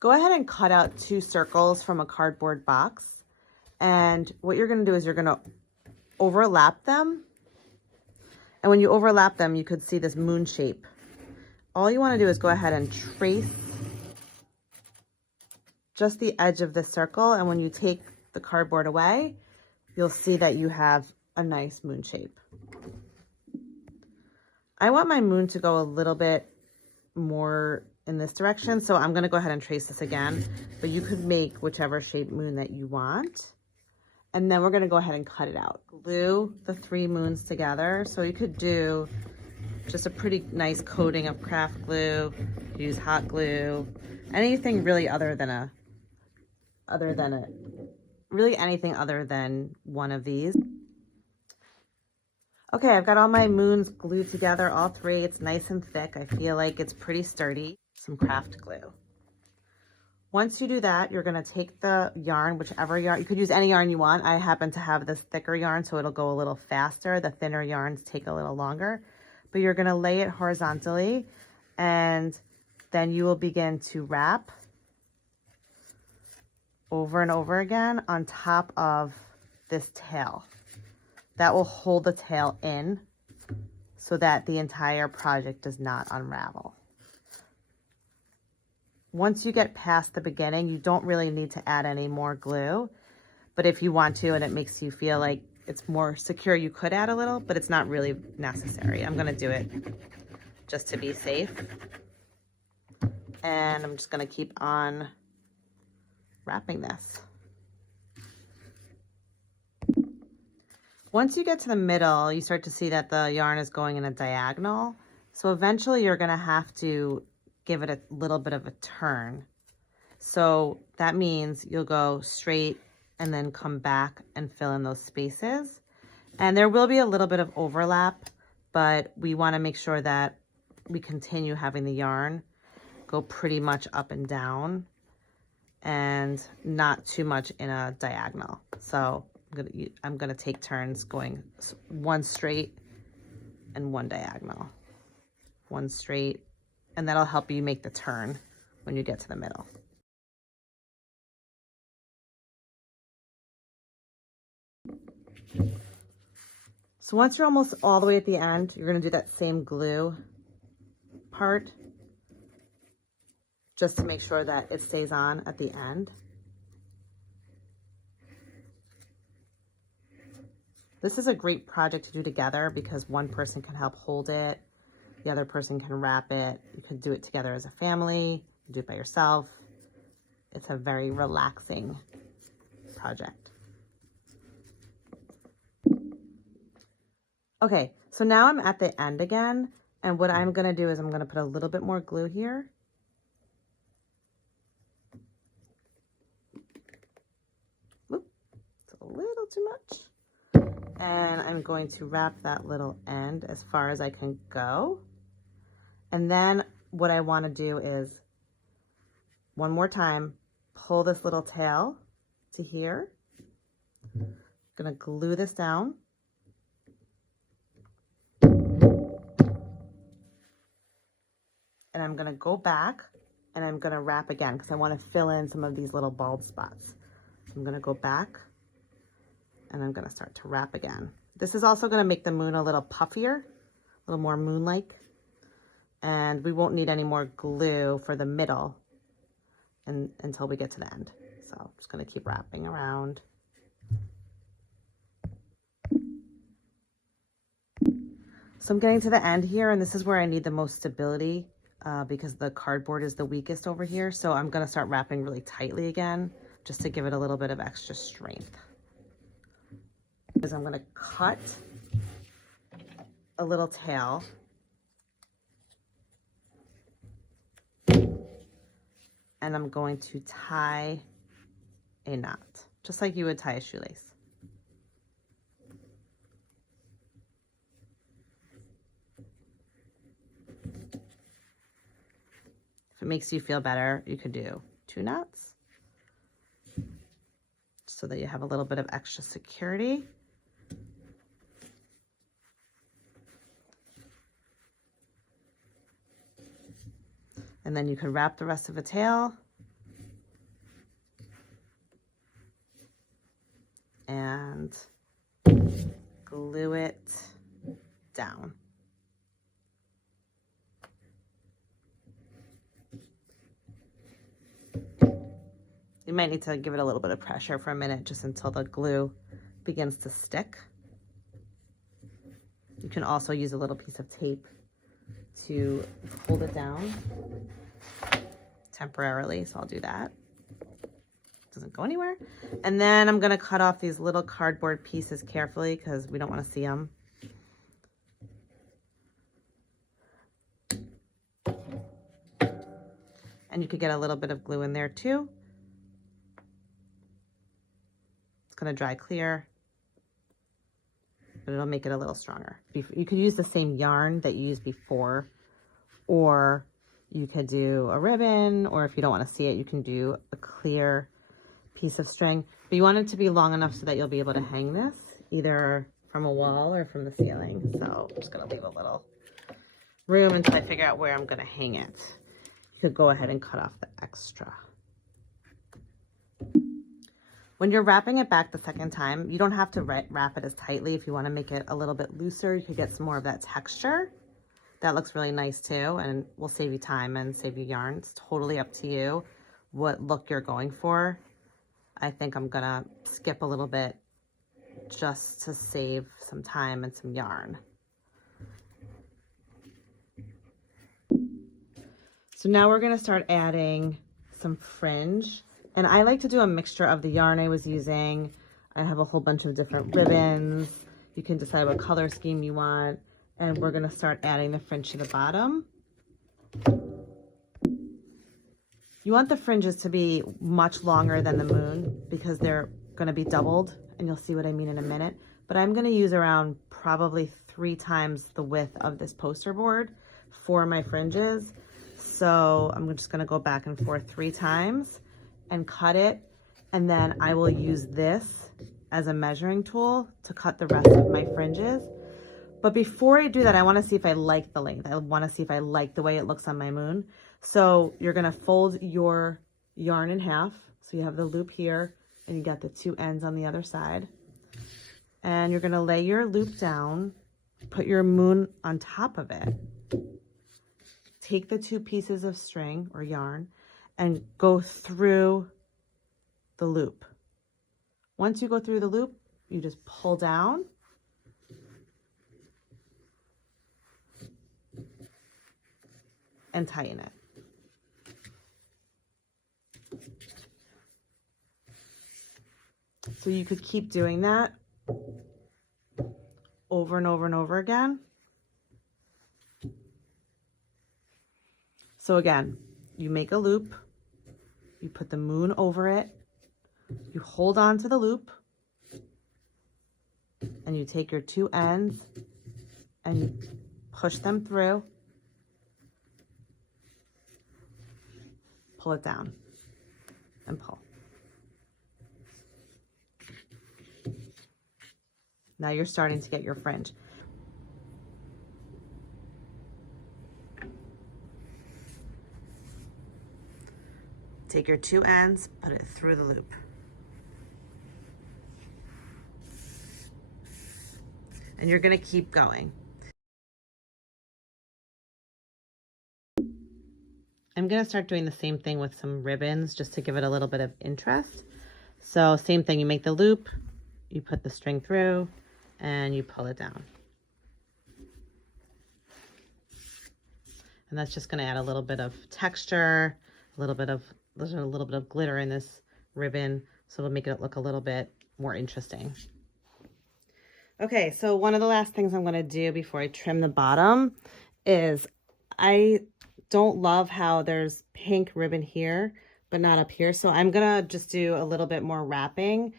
Go ahead and cut out 2 circles from a cardboard box. And what you're going to do is you're going to overlap them. And when you overlap them, you could see this moon shape. All you want to do is go ahead and trace just the edge of the circle. And when you take the cardboard away, you'll see that you have a nice moon shape. I want my moon to go a little bit more in this direction, so I'm going to go ahead and trace this again, but you could make whichever shape moon that you want. And then we're going to go ahead and cut it out. Glue the 3 moons together. So you could do just a pretty nice coating of craft glue, use hot glue, anything really really anything other than one of these. Okay, I've got all my moons glued together, all 3. It's nice and thick. I feel like it's pretty sturdy. Some craft glue. Once you do that, you're going to take the yarn, whichever yarn, you could use any yarn you want. I happen to have this thicker yarn, so it'll go a little faster. The thinner yarns take a little longer, but you're going to lay it horizontally, and then you will begin to wrap over and over again on top of this tail. That will hold the tail in so that the entire project does not unravel. Once you get past the beginning, you don't really need to add any more glue, but if you want to and it makes you feel like it's more secure, you could add a little, but it's not really necessary. I'm going to do it just to be safe. And I'm just going to keep on wrapping this. Once you get to the middle, you start to see that the yarn is going in a diagonal. So eventually you're going to have to give it a little bit of a turn. So that means you'll go straight and then come back and fill in those spaces. And there will be a little bit of overlap, but we want to make sure that we continue having the yarn go pretty much up and down and not too much in a diagonal. So I'm gonna take turns going 1 straight and 1 diagonal. 1 straight, and that'll help you make the turn when you get to the middle. So once you're almost all the way at the end, you're gonna do that same glue part just to make sure that it stays on at the end. This is a great project to do together because one person can help hold it, the other person can wrap it. You can do it together as a family, you do it by yourself. It's a very relaxing project. Okay, so now I'm at the end again, and what I'm gonna do is I'm gonna put a little bit more glue here. Oop, it's a little too much. And I'm going to wrap that little end as far as I can go. And then what I want to do is, one more time, pull this little tail to here. I'm going to glue this down. And I'm going to go back and I'm going to wrap again because I want to fill in some of these little bald spots. So I'm going to go back and I'm going to start to wrap again. This is also going to make the moon a little puffier, a little more moon-like. And we won't need any more glue for the middle until we get to the end. So I'm just going to keep wrapping around. So I'm getting to the end here, and this is where I need the most stability because the cardboard is the weakest over here. So I'm going to start wrapping really tightly again, just to give it a little bit of extra strength. Is I'm going to cut a little tail and I'm going to tie a knot, just like you would tie a shoelace. If it makes you feel better, you could do 2 knots so that you have a little bit of extra security. And then you can wrap the rest of the tail You might need to give it a little bit of pressure for a minute just until the glue begins to stick. You can also use a little piece of tape to hold it down temporarily, so I'll do that. Doesn't go anywhere. And then I'm going to cut off these little cardboard pieces carefully because we don't want to see them. And you could get a little bit of glue in there too. It's going to dry clear, but it'll make it a little stronger. You could use the same yarn that you used before, or you could do a ribbon, or if you don't want to see it, you can do a clear piece of string. But you want it to be long enough so that you'll be able to hang this either from a wall or from the ceiling. So I'm just going to leave a little room until I figure out where I'm going to hang it. You could go ahead and cut off the extra. When you're wrapping it back the second time, you don't have to wrap it as tightly. If you want to make it a little bit looser, you could get some more of that texture. That looks really nice too, and will save you time and save you yarn. It's totally up to you what look you're going for. I think I'm gonna skip a little bit just to save some time and some yarn. So now we're gonna start adding some fringe. And I like to do a mixture of the yarn I was using. I have a whole bunch of different ribbons. You can decide what color scheme you want. And we're gonna start adding the fringe to the bottom. You want the fringes to be much longer than the moon because they're gonna be doubled, and you'll see what I mean in a minute. But I'm gonna use around probably 3 times the width of this poster board for my fringes. So I'm just gonna go back and forth 3 times and cut it. And then I will use this as a measuring tool to cut the rest of my fringes. But before I do that, I wanna see if I like the length. I wanna see if I like the way it looks on my moon. So you're gonna fold your yarn in half. So you have the loop here and you got the 2 ends on the other side. And you're gonna lay your loop down, put your moon on top of it. Take the 2 pieces of string or yarn and go through the loop. Once you go through the loop, you just pull down and tighten it. So you could keep doing that over and over and over again. So again, you make a loop, you put the moon over it, you hold on to the loop, and you take your 2 ends and you push them through, pull it down, and pull. Now you're starting to get your fringe. Take your 2 ends, put it through the loop. And you're gonna keep going. I'm gonna start doing the same thing with some ribbons just to give it a little bit of interest. So same thing, you make the loop, you put the string through, and you pull it down. And that's just gonna add a little bit of texture, a little bit of glitter in this ribbon, so it'll make it look a little bit more interesting. Okay, so one of the last things I'm gonna do before I trim the bottom is I don't love how there's pink ribbon here, but not up here. So I'm gonna just do a little bit more wrapping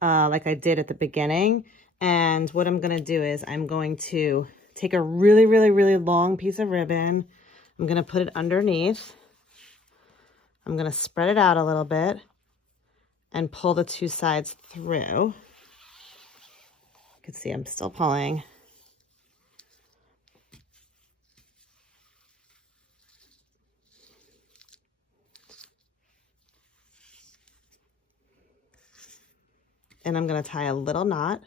like I did at the beginning. And what I'm gonna do is I'm going to take a really, really, really long piece of ribbon. I'm gonna put it underneath. I'm gonna spread it out a little bit and pull the 2 sides through. You can see I'm still pulling. And I'm gonna tie a little knot.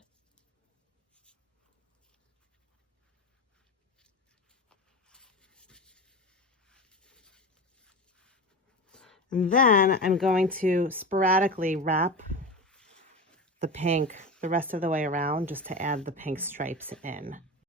And then I'm going to sporadically wrap the pink the rest of the way around just to add the pink stripes in.